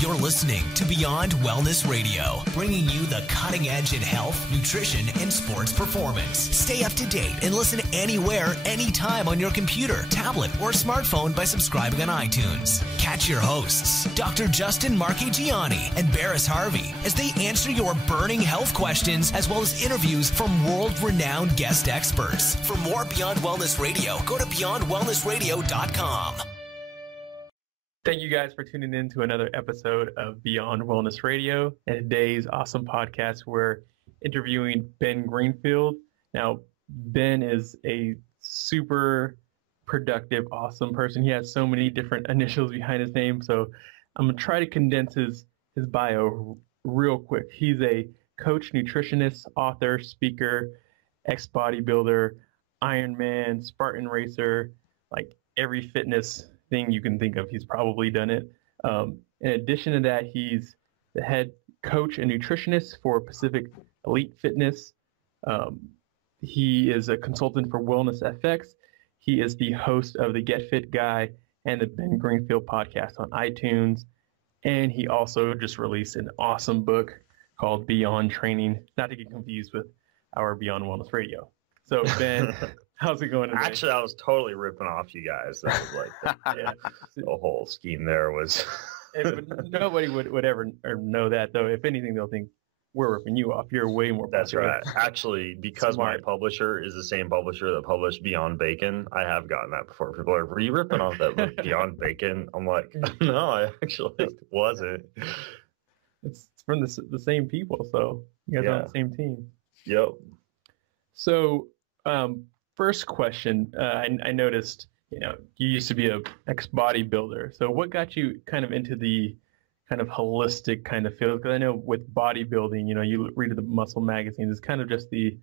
You're listening to Beyond Wellness Radio, bringing you the cutting edge in health, nutrition, and sports performance. Stay up to date and listen anywhere, anytime on your computer, tablet, or smartphone by subscribing on iTunes. Catch your hosts, Dr. Justin Marchegiani and Baris Harvey, as they answer your burning health questions, as well as interviews from world-renowned guest experts. For more Beyond Wellness Radio, go to beyondwellnessradio.com. Thank you guys for tuning in to another episode of Beyond Wellness Radio. And today's awesome podcast, we're interviewing Ben Greenfield. Now, Ben is a super productive, awesome person. He has so many different initials behind his name. So I'm going to try to condense his bio real quick. He's a coach, nutritionist, author, speaker, ex-bodybuilder, Ironman, Spartan racer, like every fitness thing you can think of, he's probably done it. In addition to that, he's the head coach and nutritionist for Pacific Elite Fitness. He is a consultant for Wellness FX. He is the host of the Get Fit Guy and the Ben Greenfield podcast on iTunes. And he also just released an awesome book called Beyond Training, not to get confused with our Beyond Wellness Radio. So, Ben, how's it going today? Actually, I was totally ripping off you guys. That was like the whole scheme there was. Nobody would ever know that, though. If anything, they'll think we're ripping you off. You're way more That's popular. right. Actually, because my publisher is the same publisher that published Beyond Bacon, I have gotten that before. People are like, were you ripping off that book, Beyond Bacon? I'm like, no, I actually wasn't. It's from the same people, so you guys are on the same team. Yep. So, first question, I noticed, you used to be a ex-bodybuilder. So what got you kind of into the kind of holistic kind of field? Because I know with bodybuilding, you read the muscle magazines, it's kind of just the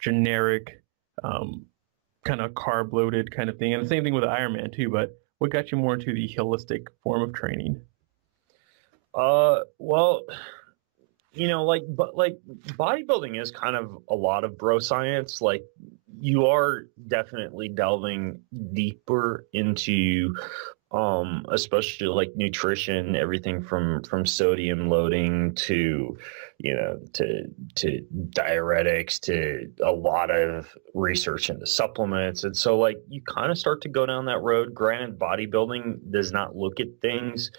generic kind of carb-loaded kind of thing. And the same thing with Ironman too, but what got you more into the holistic form of training? Well, bodybuilding is kind of a lot of bro science. Like, you are definitely delving deeper into, especially like nutrition, everything from sodium loading to diuretics, to a lot of research into supplements. And so like you kind of start to go down that road. Granted, bodybuilding does not look at things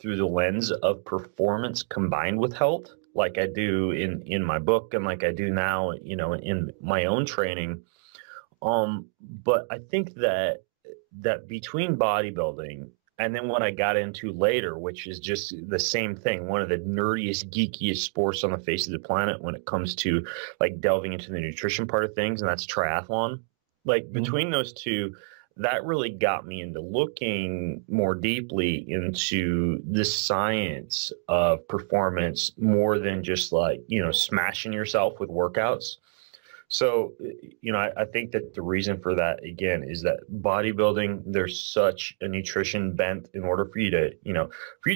through the lens of performance combined with health, like I do in my book and like I do now, in my own training. But I think that between bodybuilding and then what I got into later, which is just the same thing, one of the nerdiest, geekiest sports on the face of the planet when it comes to like delving into the nutrition part of things, and that's triathlon. Like between those two, that really got me into looking more deeply into the science of performance more than just like, smashing yourself with workouts. So, I think that the reason for that, again, is that bodybuilding, there's such a nutrition bent in order for you to,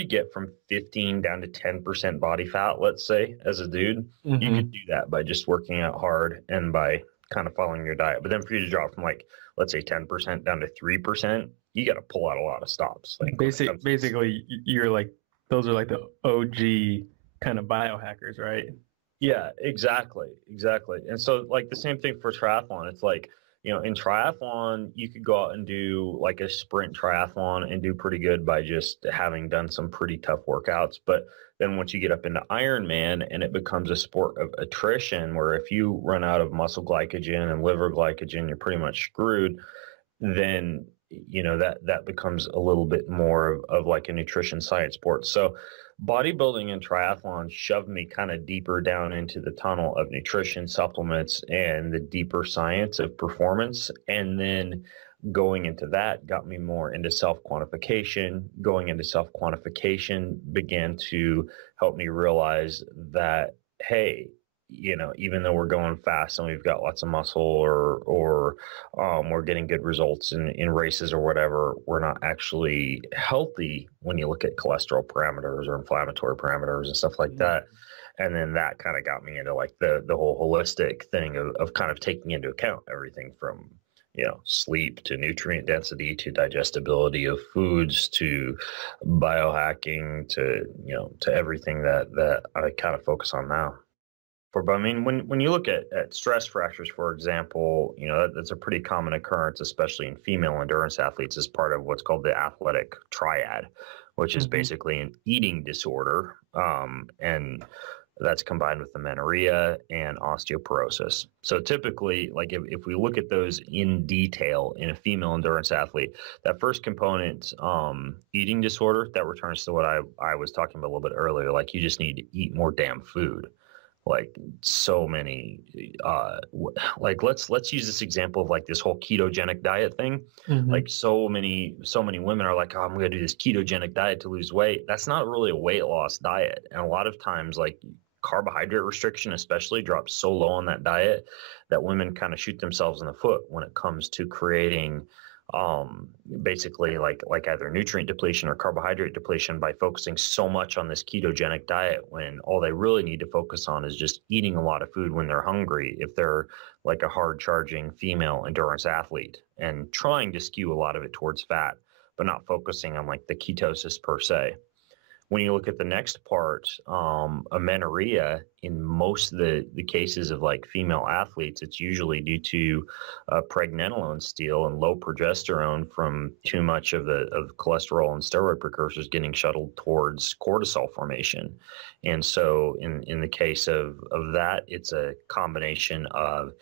get from 15 down to 10% body fat, let's say, as a dude, you could do that by just working out hard and by kind of following your diet. But then for you to drop from like, let's say 10% down to 3%, you got to pull out a lot of stops. Like basically, you're like, those are like the OG kind of biohackers, right? Yeah, exactly. And so like the same thing for triathlon. It's like, in triathlon, you could go out and do like a sprint triathlon and do pretty good by just having done some pretty tough workouts. But then once you get up into Ironman and it becomes a sport of attrition, where if you run out of muscle glycogen and liver glycogen, you're pretty much screwed, then, that becomes a little bit more of like a nutrition science sport. So bodybuilding and triathlon shoved me kind of deeper down into the tunnel of nutrition, supplements, and the deeper science of performance. And then going into that got me more into self-quantification. Going into self-quantification began to help me realize that, hey, even though we're going fast and we've got lots of muscle or we're getting good results in races or whatever, we're not actually healthy when you look at cholesterol parameters or inflammatory parameters and stuff like that. And then that kind of got me into like the whole holistic thing of kind of taking into account everything from, sleep to nutrient density to digestibility of foods to biohacking to everything that I kind of focus on now. But I mean, when you look at stress fractures, for example, that's a pretty common occurrence, especially in female endurance athletes, as part of what's called the athletic triad, which is basically an eating disorder, and that's combined with amenorrhea and osteoporosis. So typically, like if we look at those in detail in a female endurance athlete, that first component, eating disorder, that returns to what I was talking about a little bit earlier. Like you just need to eat more damn food. Like so many, like let's use this example of like this whole ketogenic diet thing. Like so many women are like, oh, I'm going to do this ketogenic diet to lose weight. That's not really a weight loss diet. And a lot of times, like carbohydrate restriction especially drops so low on that diet that women kind of shoot themselves in the foot when it comes to creating basically like either nutrient depletion or carbohydrate depletion by focusing so much on this ketogenic diet, when all they really need to focus on is just eating a lot of food when they're hungry, if they're like a hard charging female endurance athlete, and trying to skew a lot of it towards fat, but not focusing on like the ketosis per se. When you look at the next part, amenorrhea, in most of the cases of like female athletes, it's usually due to pregnenolone steal and low progesterone from too much of cholesterol and steroid precursors getting shuttled towards cortisol formation. And so in the case of that, it's a combination of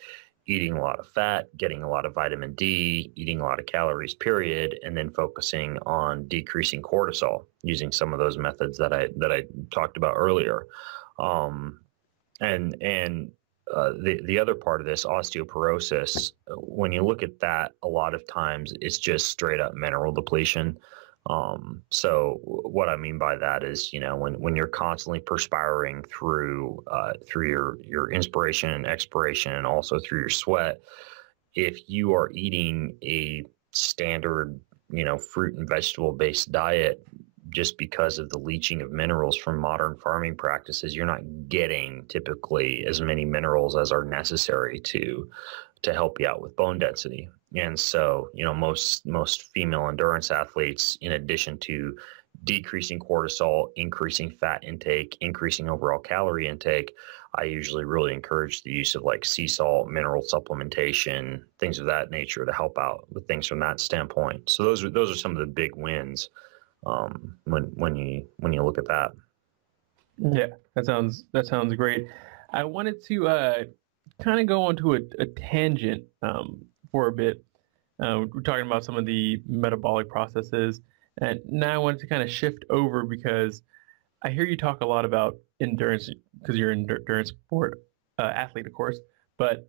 eating a lot of fat, getting a lot of vitamin D, eating a lot of calories, period, and then focusing on decreasing cortisol using some of those methods that I talked about earlier. The other part of this, osteoporosis, when you look at that, a lot of times it's just straight up mineral depletion. So what I mean by that is, when you're constantly perspiring through your inspiration and expiration, and also through your sweat, if you are eating a standard, fruit and vegetable based diet, just because of the leaching of minerals from modern farming practices, you're not getting typically as many minerals as are necessary to help you out with bone density. And so, most female endurance athletes, in addition to decreasing cortisol, increasing fat intake, increasing overall calorie intake, I usually really encourage the use of like sea salt, mineral supplementation, things of that nature to help out with things from that standpoint. So those are some of the big wins when you look at that. Yeah, that sounds great. I wanted to kind of go onto a tangent for a bit. We're talking about some of the metabolic processes, and now I wanted to kind of shift over because I hear you talk a lot about endurance, because you're an endurance sport athlete, of course, but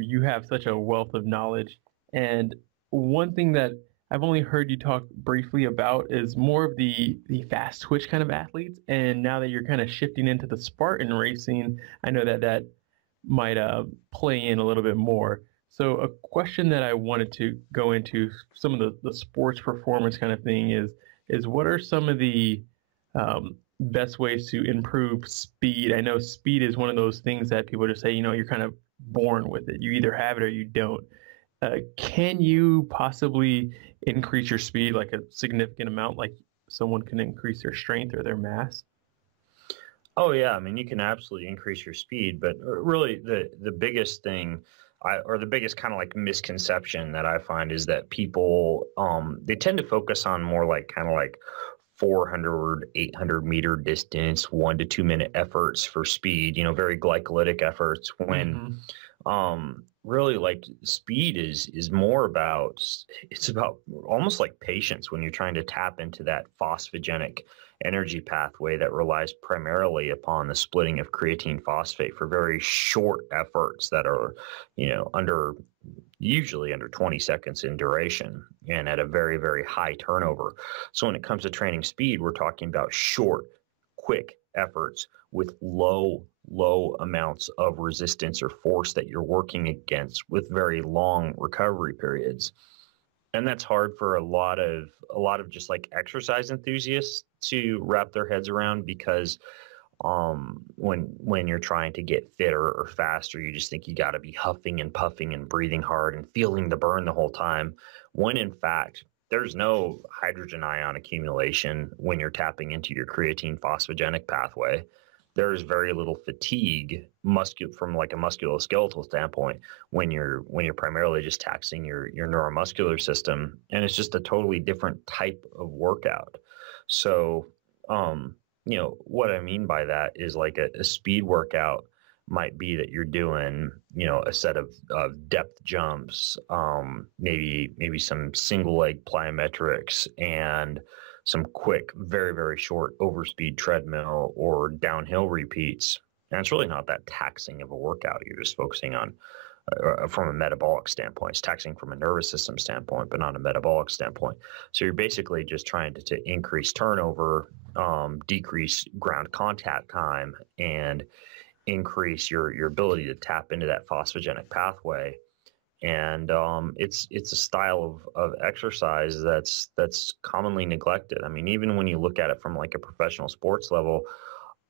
you have such a wealth of knowledge. And one thing that I've only heard you talk briefly about is more of the fast twitch kind of athletes. And now that you're kind of shifting into the Spartan racing, I know that might play in a little bit more. So a question that I wanted to go into, some of the sports performance kind of thing, is what are some of the best ways to improve speed? I know speed is one of those things that people just say, you're kind of born with it. You either have it or you don't. Can you possibly increase your speed like a significant amount, like someone can increase their strength or their mass? Oh yeah, I mean, you can absolutely increase your speed, but really the biggest thing, or the biggest kind of like misconception that I find, is that people they tend to focus on more like kind of like 400, 800 meter distance, 1 to 2 minute efforts for speed, very glycolytic efforts, when really like speed is more about, it's about almost like patience when you're trying to tap into that phosphogenic energy pathway that relies primarily upon the splitting of creatine phosphate for very short efforts that are, usually under 20 seconds in duration and at a very, very high turnover. So when it comes to training speed, we're talking about short, quick efforts with low amounts of resistance or force that you're working against, with very long recovery periods. And that's hard for a lot of just like exercise enthusiasts to wrap their heads around, because when you're trying to get fitter or faster, you just think you got to be huffing and puffing and breathing hard and feeling the burn the whole time, when in fact, there's no hydrogen ion accumulation when you're tapping into your creatine phosphogenic pathway. There's very little fatigue from like a musculoskeletal standpoint when you're primarily just taxing your neuromuscular system, and it's just a totally different type of workout. So, what I mean by that is like a speed workout might be that you're doing, a set of depth jumps, maybe some single leg plyometrics and some quick, very, very short overspeed treadmill or downhill repeats. And it's really not that taxing of a workout. You're just focusing on from a metabolic standpoint. It's taxing from a nervous system standpoint, but not a metabolic standpoint. So you're basically just trying to increase turnover, decrease ground contact time, and increase your ability to tap into that phosphogenic pathway. And it's a style of exercise that's commonly neglected. I mean, even when you look at it from like a professional sports level,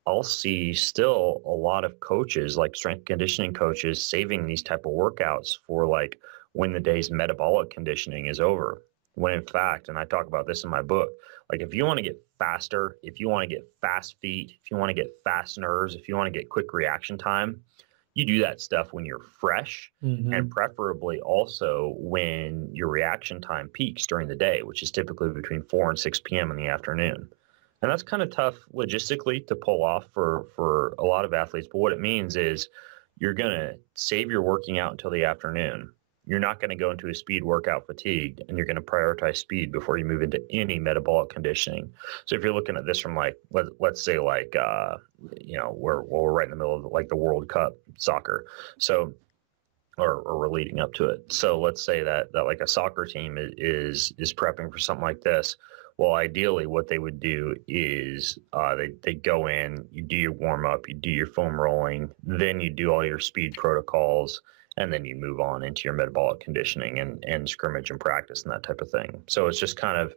I'll see still a lot of coaches, like strength conditioning coaches, saving these type of workouts for like when the day's metabolic conditioning is over. When in fact, and I talk about this in my book, like if you want to get faster, if you want to get fast feet, if you want to get fast nerves, if you want to get quick reaction time, you do that stuff when you're fresh, and preferably also when your reaction time peaks during the day, which is typically between 4 and 6 p.m. in the afternoon. And that's kind of tough logistically to pull off for a lot of athletes. But what it means is you're going to save your working out until the afternoon. You're not going to go into a speed workout fatigued, and you're going to prioritize speed before you move into any metabolic conditioning. So if you're looking at this from like, let's say like, we're right in the middle of like the World Cup soccer. So, or we're leading up to it. So let's say that like a soccer team is prepping for something like this. Well, ideally what they would do is they go in, you do your warm up, you do your foam rolling, then you do all your speed protocols, and then you move on into your metabolic conditioning and scrimmage and practice and that type of thing. So it's just kind of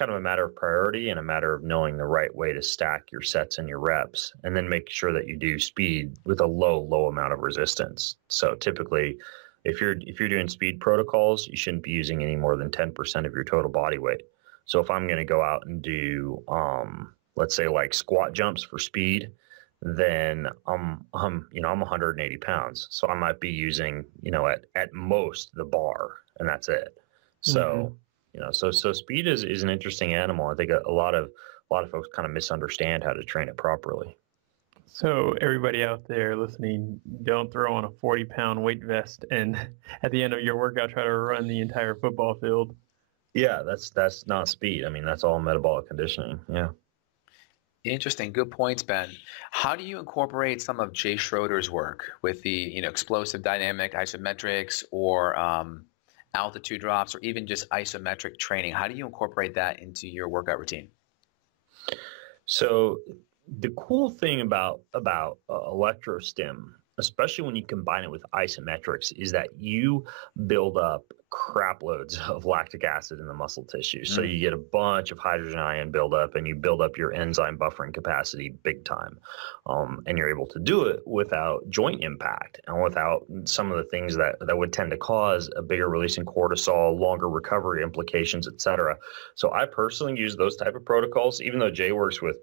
a matter of priority and a matter of knowing the right way to stack your sets and your reps, and then make sure that you do speed with a low amount of resistance. So typically, if you're doing speed protocols, you shouldn't be using any more than 10% of your total body weight. So if I'm going to go out and do, let's say like squat jumps for speed, then I'm 180 pounds. So I might be using, at most the bar, and that's it. So, so speed is an interesting animal. I think a lot of folks kind of misunderstand how to train it properly. So everybody out there listening, don't throw on a 40-pound weight vest and at the end of your workout, try to run the entire football field. Yeah, that's not speed. I mean, that's all metabolic conditioning. Yeah. Interesting. Good points, Ben. How do you incorporate some of Jay Schroeder's work with the, explosive dynamic isometrics or altitude drops, or even just isometric training? How do you incorporate that into your workout routine? So the cool thing about electrostim, especially when you combine it with isometrics, is that you build up crap loads of lactic acid in the muscle tissue. So you get a bunch of hydrogen ion buildup, and you build up your enzyme buffering capacity big time. And you're able to do it without joint impact and without some of the things that would tend to cause a bigger release in cortisol, longer recovery implications, et cetera. So I personally use those type of protocols, even though Jay works with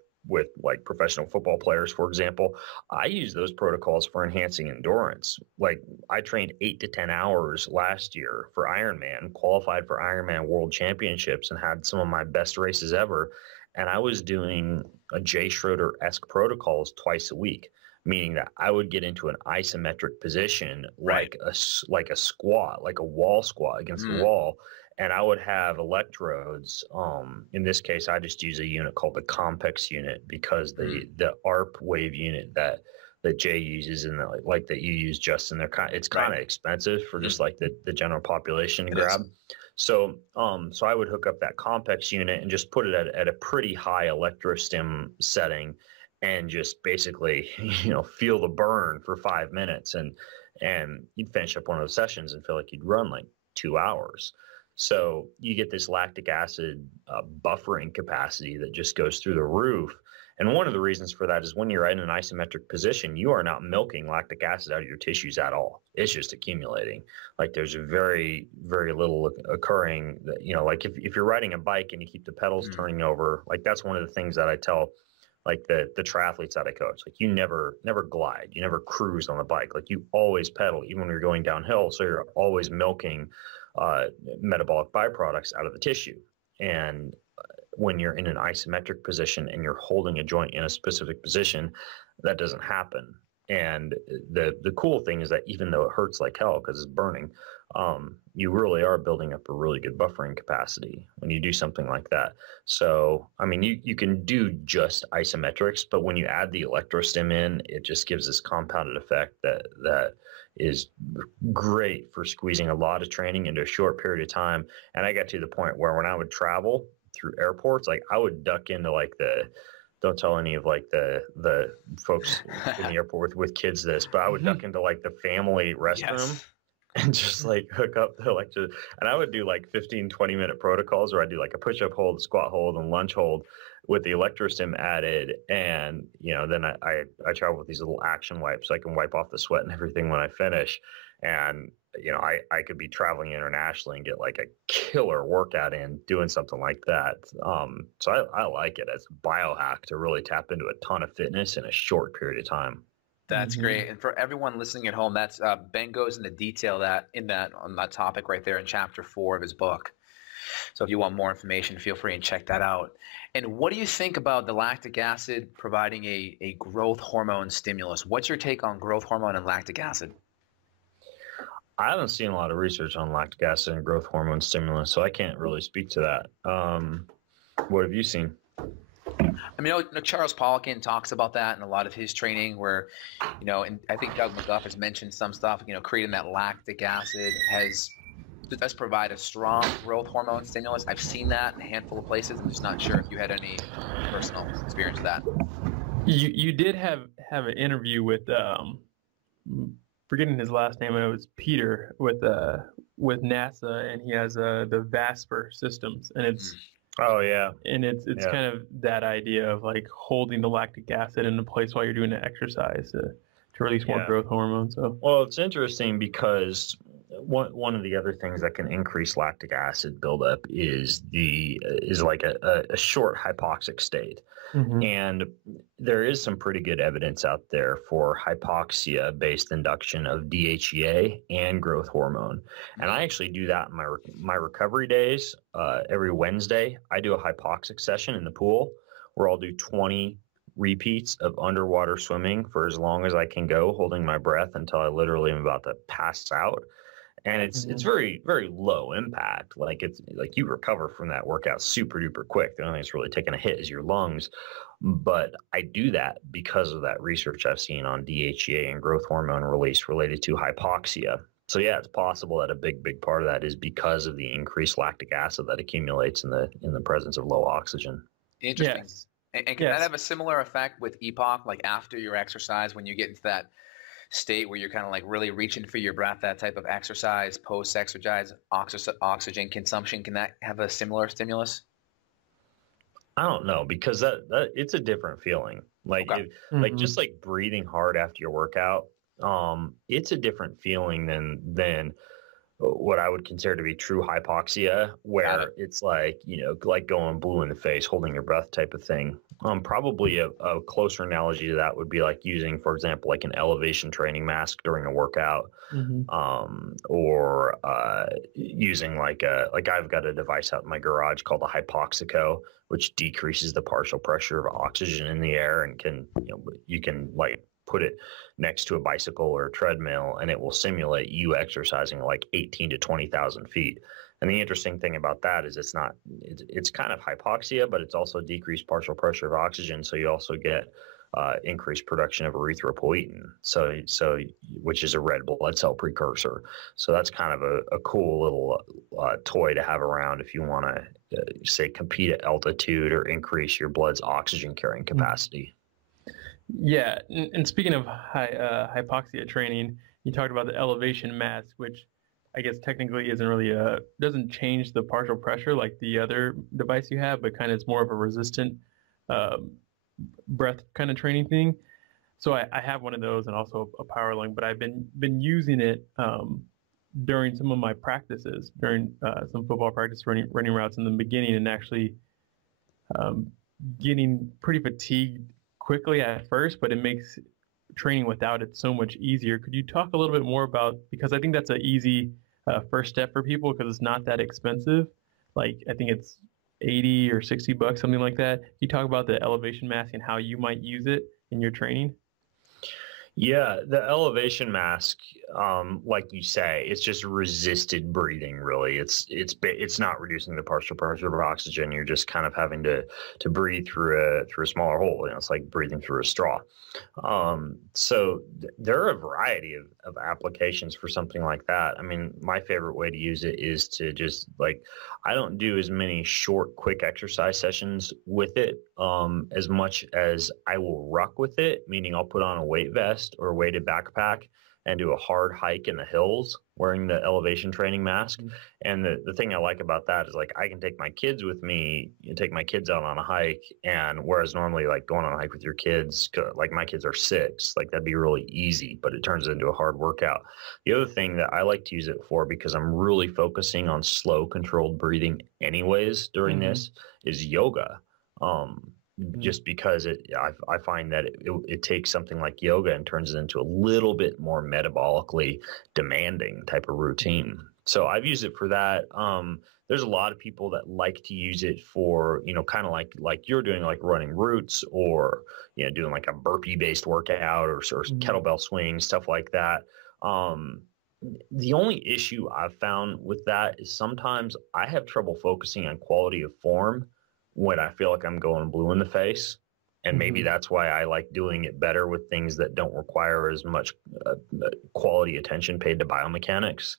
like professional football players, for example. I use those protocols for enhancing endurance. Like I trained 8 to 10 hours last year for Ironman, qualified for Ironman World Championships, and had some of my best races ever. And I was doing a Jay Schroeder-esque protocols twice a week, meaning that I would get into an isometric position, like a squat, like a wall squat against the wall. And I would have electrodes. In this case, I just use a unit called the Compex unit, because the ARP wave unit that Jay uses and that you use, Justin, it's kind of expensive for just like the general population to grab. So I would hook up that Compex unit and just put it at a pretty high electrostim setting, and just basically feel the burn for 5 minutes, and you'd finish up one of those sessions and feel like you'd run like 2 hours. So you get this lactic acid buffering capacity that just goes through the roof. And one of the reasons for that is when you're in an isometric position, you are not milking lactic acid out of your tissues at all. It's just accumulating. Like there's very, very little occurring. Like if you're riding a bike and you keep the pedals turning over, like that's one of the things that I tell like the triathletes that I coach. Like you never glide, you never cruise on the bike. Like you always pedal, even when you're going downhill. So you're always milking metabolic byproducts out of the tissue. And when you're in an isometric position and you're holding a joint in a specific position, that doesn't happen. And the cool thing is that even though it hurts like hell because it's burning, you really are building up a really good buffering capacity when you do something like that. So, I mean, you can do just isometrics, but when you add the electrostim in, it just gives this compounded effect that is great for squeezing a lot of training into a short period of time. And I got to the point where when I would travel through airports, like I would duck into like don't tell any of like the folks in the airport with kids this, but I would duck into like the family restroom and just like hook up the electric. And I would do like 15, 20-minute protocols where I do like a push-up hold, squat hold, and lunge hold with the electrostim added. And, then I travel with these little action wipes so I can wipe off the sweat and everything when I finish. And, I could be traveling internationally and get like a killer workout in doing something like that. So I like it as a biohack to really tap into a ton of fitness in a short period of time. That's great. And for everyone listening at home, that's Ben goes into detail on that topic right there in chapter 4 of his book. So if you want more information, feel free and check that out. And what do you think about the lactic acid providing a growth hormone stimulus? What's your take on growth hormone and lactic acid? I haven't seen a lot of research on lactic acid and growth hormone stimulus, so I can't really speak to that. What have you seen? I mean, Charles Poliquin talks about that in a lot of his training where, and I think Doug McGuff has mentioned some stuff, creating that lactic acid does provide a strong growth hormone stimulus. I've seen that in a handful of places. I'm just not sure if you had any personal experience with that. You did have an interview with, forgetting his last name, it was Peter with NASA, and he has the Vasper systems, and it's oh yeah, and it's kind of that idea of like holding the lactic acid in place while you're doing an exercise to release more growth hormone. So well, it's interesting because one of the other things that can increase lactic acid buildup is like a short hypoxic state. And there is some pretty good evidence out there for hypoxia-based induction of DHEA and growth hormone. And I actually do that in my recovery days. Every Wednesday, I do a hypoxic session in the pool where I'll do 20 repeats of underwater swimming for as long as I can go, holding my breath until I literally am about to pass out. And it's very, very low impact. Like it's like you recover from that workout super duper quick. The only thing that's really taking a hit is your lungs. But I do that because of that research I've seen on DHEA and growth hormone release related to hypoxia. So yeah, it's possible that a big part of that is because of the increased lactic acid that accumulates in the presence of low oxygen. Interesting. Yes. And can that have a similar effect with EPOC, like after your exercise, when you get into that state where you're kind of like really reaching for your breath, that type of exercise, post-exercise oxygen consumption, can that have a similar stimulus? I don't know, because that it's a different feeling. Like like just like breathing hard after your workout, it's a different feeling than what I would consider to be true hypoxia, where it's like, like going blue in the face, holding your breath type of thing. Probably a closer analogy to that would be like using, for example, like an elevation training mask during a workout, or using like I've got a device out in my garage called a Hypoxico, which decreases the partial pressure of oxygen in the air and can, you can like put it next to a bicycle or a treadmill and it will simulate you exercising like 18 to 20,000 feet. And the interesting thing about that is it's kind of hypoxia, but it's also decreased partial pressure of oxygen. So you also get increased production of erythropoietin, so which is a red blood cell precursor. So that's kind of a cool little toy to have around if you want to say compete at altitude or increase your blood's oxygen carrying capacity. Yeah, and speaking of hypoxia training, you talked about the elevation mask, which I guess technically isn't really doesn't change the partial pressure like the other device you have, but kind of is more of a resistant breath kind of training thing. So I have one of those and also a power lung, but I've been using it during some of my practices, during some football practice running routes in the beginning, and actually getting pretty fatigued quickly at first, but it makes training without it so much easier. Could you talk a little bit more about, because I think that's an easy first step for people because it's not that expensive. Like I think it's 80 or 60 bucks, something like that. Can you talk about the elevation mask and how you might use it in your training? Yeah, the elevation mask, like you say, it's just resisted breathing. Really, it's not reducing the partial pressure of oxygen. You're just kind of having to breathe through a smaller hole. You know, it's like breathing through a straw. So there are a variety of applications for something like that. I mean, my favorite way to use it is to just I don't do as many short, quick exercise sessions with it as much as I will ruck with it, meaning I'll put on a weight vest or a weighted backpack and do a hard hike in the hills wearing the elevation training mask. Mm-hmm. And the thing I like about that is I can take my kids with me and take my kids out on a hike. And whereas normally going on a hike with your kids, my kids are 6, that'd be really easy, but it turns into a hard workout. The other thing that I like to use it for, because I'm really focusing on slow controlled breathing anyways during mm-hmm. this, is yoga. Just because I find that it takes something like yoga and turns it into a little bit more metabolically demanding type of routine. So I've used it for that. There's a lot of people that like to use it for, kind of like you're doing, like running routes or, doing like a burpee based workout or mm-hmm. kettlebell swing, stuff like that. The only issue I've found with that is sometimes I have trouble focusing on quality of form when I feel like I'm going blue in the face. And maybe mm-hmm. that's why I like doing it better with things that don't require as much quality attention paid to biomechanics.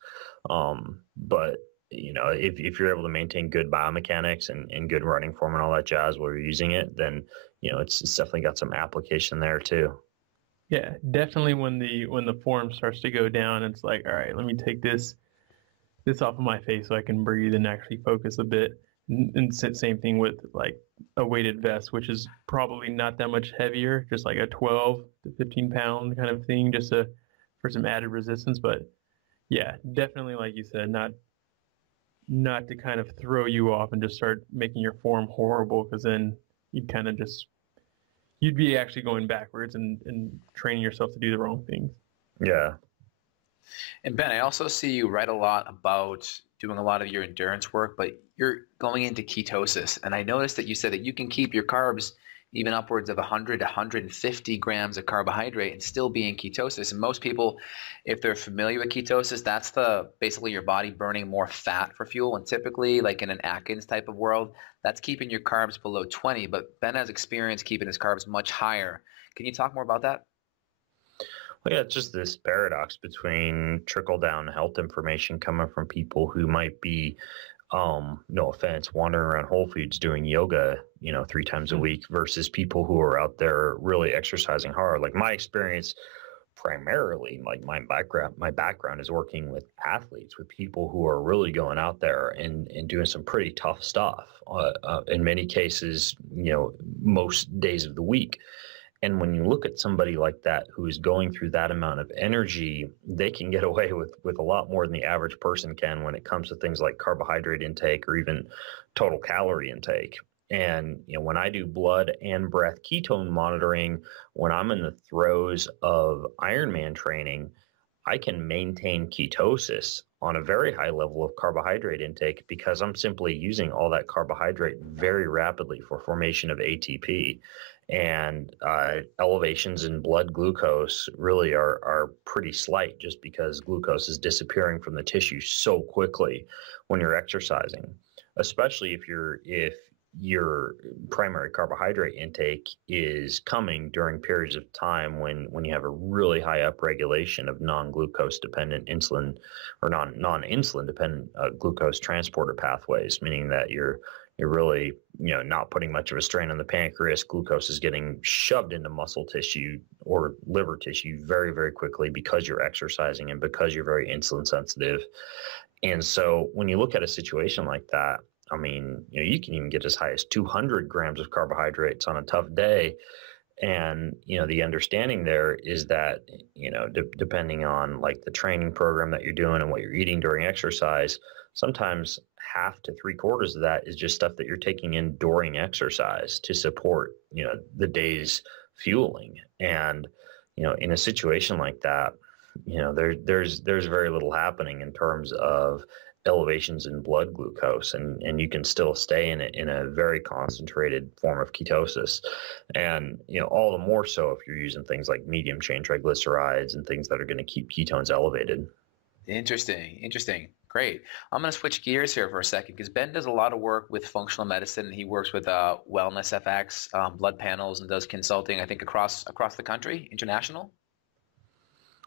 But, if you're able to maintain good biomechanics and good running form and all that jazz while you're using it, then, it's definitely got some application there too. Yeah, definitely when the form starts to go down, it's all right, let me take this off of my face so I can breathe and actually focus a bit. And same thing with a weighted vest, which is probably not that much heavier, just like a 12 to 15 pound kind of thing, just for some added resistance. But yeah, definitely, like you said, not to kind of throw you off and just start making your form horrible, because then you'd kind of you'd be actually going backwards and training yourself to do the wrong things. Yeah. And Ben, I also see you write a lot about doing a lot of your endurance work, but you're going into ketosis. And I noticed that you said that you can keep your carbs even upwards of 100 to 150 grams of carbohydrate and still be in ketosis. And most people, if they're familiar with ketosis, that's basically your body burning more fat for fuel. And typically, like in an Atkins type of world, that's keeping your carbs below 20. But Ben has experience keeping his carbs much higher. Can you talk more about that? Well, yeah, it's just this paradox between trickle-down health information coming from people who might be, no offense, wandering around Whole Foods doing yoga, 3 times a week versus people who are out there really exercising hard. Like my experience primarily, like my background is working with athletes, with people who are really going out there and doing some pretty tough stuff, in many cases, most days of the week. And when you look at somebody like that who is going through that amount of energy, they can get away with a lot more than the average person can when it comes to things like carbohydrate intake or even total calorie intake. And when I do blood and breath ketone monitoring, when I'm in the throes of Ironman training, I can maintain ketosis on a very high level of carbohydrate intake because I'm simply using all that carbohydrate very rapidly for formation of ATP. And elevations in blood glucose really are pretty slight, just because glucose is disappearing from the tissue so quickly when you're exercising, especially if your primary carbohydrate intake is coming during periods of time when you have a really high upregulation of non-glucose dependent insulin or non-insulin dependent glucose transporter pathways, meaning that you're really, not putting much of a strain on the pancreas. Glucose is getting shoved into muscle tissue or liver tissue very, very quickly because you're exercising and because you're very insulin sensitive. And so when you look at a situation like that, I mean, you can even get as high as 200 grams of carbohydrates on a tough day. And, the understanding there is that, depending on like the training program that you're doing and what you're eating during exercise, sometimes half to 3/4 of that is just stuff that you're taking in during exercise to support, the day's fueling. And, in a situation like that, there's very little happening in terms of elevations in blood glucose, and you can still stay in a very concentrated form of ketosis. And, all the more so if you're using things like medium chain triglycerides and things that are going to keep ketones elevated. Interesting. Great. I'm going to switch gears here for a second because Ben does a lot of work with functional medicine. He works with Wellness FX, blood panels, and does consulting, I think, across the country, international.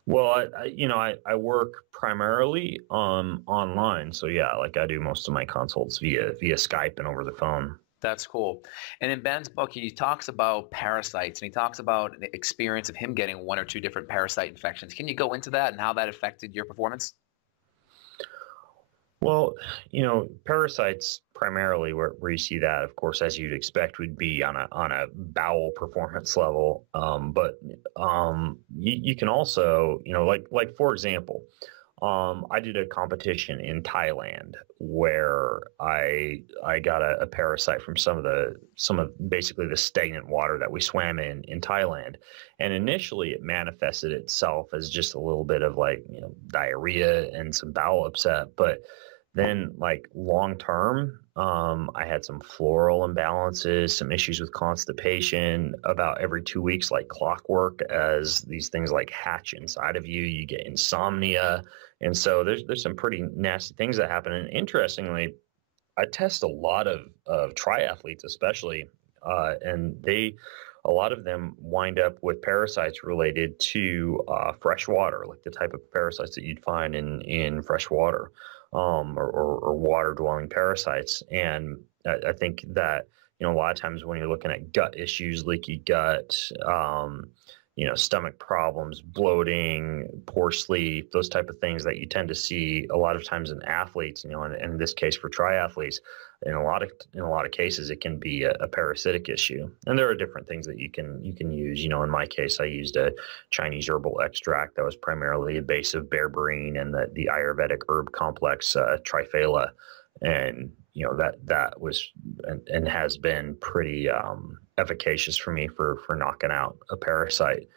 Well, I work primarily online. So yeah, like I do most of my consults via Skype and over the phone. That's cool. And in Ben's book, he talks about parasites, and he talks about the experience of him getting 1 or 2 different parasite infections. Can you go into that and how that affected your performance? Well, parasites primarily where you see that, of course, as you'd expect, would be on a bowel performance level. But you can also, like for example, I did a competition in Thailand where I got a parasite from some of basically the stagnant water that we swam in Thailand. And initially it manifested itself as just a little bit of like, diarrhea and some bowel upset. But then like long term, I had some floral imbalances, some issues with constipation about every 2 weeks, like clockwork, as these things like hatch inside of you. You get insomnia. And so there's some pretty nasty things that happen. And interestingly, I test a lot of triathletes, especially, and a lot of them wind up with parasites related to fresh water, like the type of parasites that you'd find in fresh water, or water dwelling parasites. And I think that, a lot of times when you're looking at gut issues, leaky gut, stomach problems, bloating, poor sleep, those type of things that you tend to see a lot of times in athletes, and in this case for triathletes, in a lot of cases, it can be a parasitic issue. And there are different things that you can use. In my case, I used a Chinese herbal extract that was primarily a base of berberine and the Ayurvedic herb complex triphala, and that was and has been pretty efficacious for me for knocking out a parasite.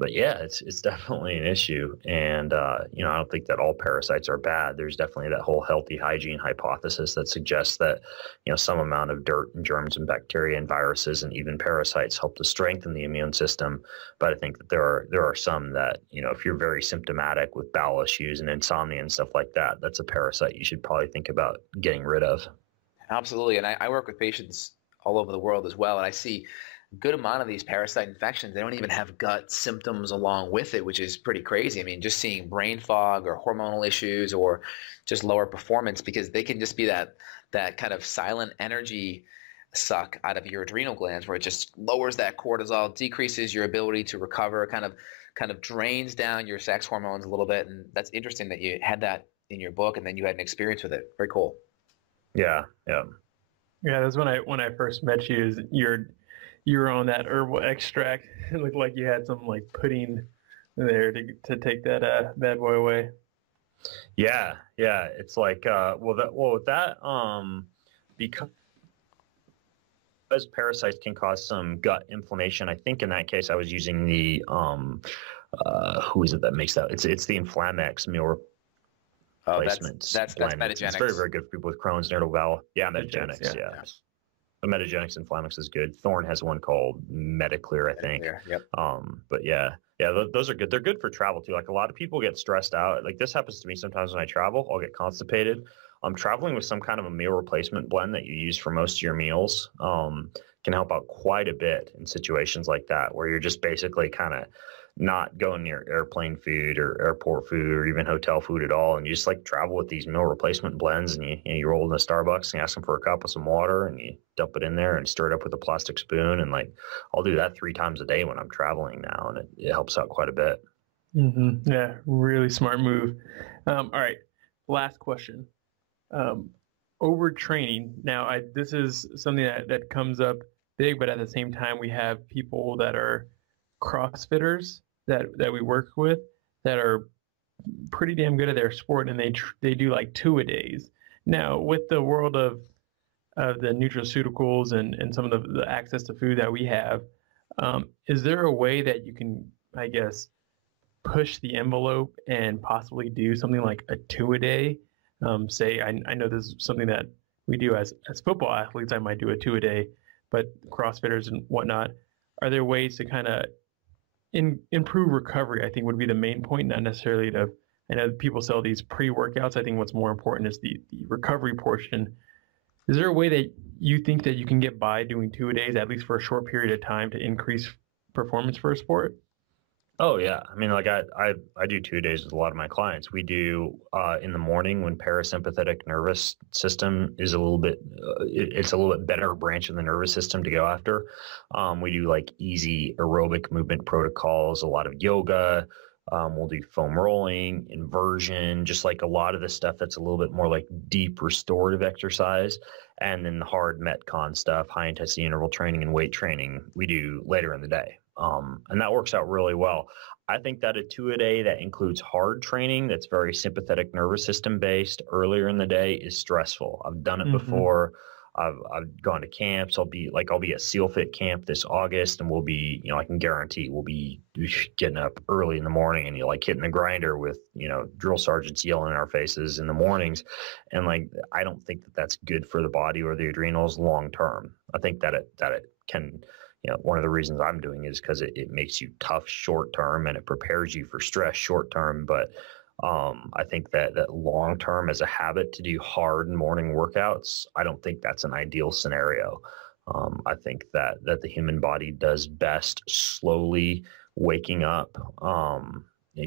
But yeah, it's definitely an issue. And, I don't think that all parasites are bad. There's definitely that whole healthy hygiene hypothesis that suggests that, some amount of dirt and germs and bacteria and viruses and even parasites help to strengthen the immune system. But I think that there are some that, if you're very symptomatic with bowel issues and insomnia and stuff like that, that's a parasite you should probably think about getting rid of. Absolutely. And I work with patients all over the world as well. And I see good amount of these parasite infections, they don't even have gut symptoms along with it, which is pretty crazy. I mean, just seeing brain fog or hormonal issues or just lower performance, because they can just be that kind of silent energy suck out of your adrenal glands, where it just lowers that cortisol, decreases your ability to recover, kind of drains down your sex hormones a little bit. And that's interesting that you had that in your book and then you had an experience with it. Very cool. Yeah. That's when I first met you. You were on that herbal extract. It looked like you had some like pudding there to take that bad boy away. Yeah. It's like because parasites can cause some gut inflammation. I think in that case I was using the who is it that makes that? It's the Inflamex meal replacement. That's Metagenics. It's very, very good for people with Crohn's and irritable bowel. Yeah, Metagenics. Yeah. The Metagenics Inflamex is good. Thorne has one called Metaclear, I think. Yep. But yeah, those are good. They're good for travel too. Like a lot of people get stressed out. Like this happens to me sometimes when I travel. I'll get constipated. Traveling with some kind of a meal replacement blend that you use for most of your meals can help out quite a bit in situations like that, where you're just basically kind of not going near airplane food or airport food or even hotel food at all. And you just like travel with these meal replacement blends, and you roll in a Starbucks and you ask them for a cup with some water and you dump it in there and stir it up with a plastic spoon. And like, I'll do that 3 times a day when I'm traveling now. And it helps out quite a bit. Mm-hmm. Yeah. Really smart move. All right. Last question. overtraining. Now, this is something that comes up big, but at the same time, we have people that are CrossFitters that we work with that are pretty damn good at their sport, and they do like 2-a-days. Now, with the world of the nutraceuticals and some of the access to food that we have, is there a way that you can, I guess, push the envelope and possibly do something like a 2-a-day? Say, I know this is something that we do as football athletes. I might do a 2-a-day, but CrossFitters and whatnot, are there ways to kind of improve recovery? I think would be the main point, not necessarily to. I know people sell these pre-workouts. I think what's more important is the recovery portion. Is there a way that you think that you can get by doing 2-a-days, at least for a short period of time, to increase performance for a sport? Oh yeah, I mean, like I do 2-a-days with a lot of my clients. We do in the morning when parasympathetic nervous system is a little bit, it's a little bit better branch of the nervous system to go after. We do like easy aerobic movement protocols, a lot of yoga. We'll do foam rolling, inversion, just like a lot of the stuff that's a little bit more like deep restorative exercise. And then the hard Metcon stuff, high intensity interval training and weight training, we do later in the day. And that works out really well. I think that a 2-a-day that includes hard training that's very sympathetic nervous system based earlier in the day is stressful. I've done it before. I've gone to camps. I'll be at SEAL Fit camp this August, and we'll be, I can guarantee we'll be getting up early in the morning and like hitting the grinder with, drill sergeants yelling in our faces in the mornings. And like, I don't think that that's good for the body or the adrenals long term. I think that it can, one of the reasons I'm doing is because it makes you tough short term and it prepares you for stress short term. But I think that long term as a habit to do hard morning workouts, I don't think that's an ideal scenario. I think that the human body does best slowly waking up,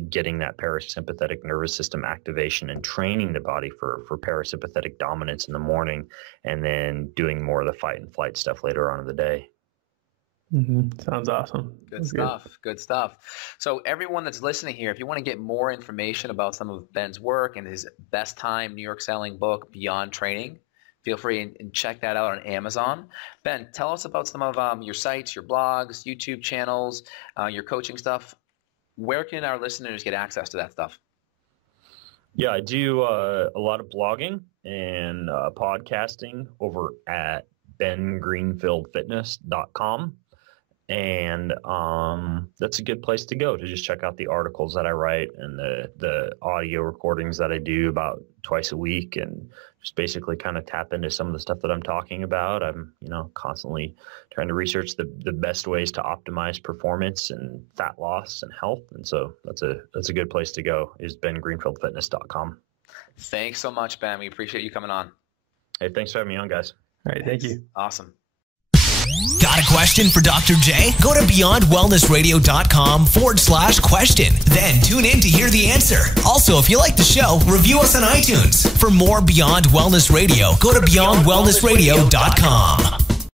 getting that parasympathetic nervous system activation and training the body for parasympathetic dominance in the morning, and then doing more of the fight and flight stuff later on in the day. Sounds awesome. Good stuff. Good stuff. So everyone that's listening here, if you want to get more information about some of Ben's work and his best time New York selling book, Beyond Training, feel free and check that out on Amazon. Ben, tell us about some of your sites, your blogs, YouTube channels, your coaching stuff. Where can our listeners get access to that stuff? Yeah, I do a lot of blogging and podcasting over at bengreenfieldfitness.com. And that's a good place to go to just check out the articles that I write and the audio recordings that I do about twice a week, and just basically kind of tap into some of the stuff that I'm talking about. I'm, constantly trying to research the best ways to optimize performance and fat loss and health. And so that's a good place to go, is bengreenfieldfitness.com. Thanks so much, Ben. We appreciate you coming on. Hey, thanks for having me on, guys. All right. Thank you. Awesome. Got a question for Dr. J? Go to beyondwellnessradio.com/question. Then tune in to hear the answer. Also, if you like the show, review us on iTunes. For more Beyond Wellness Radio, go to beyondwellnessradio.com.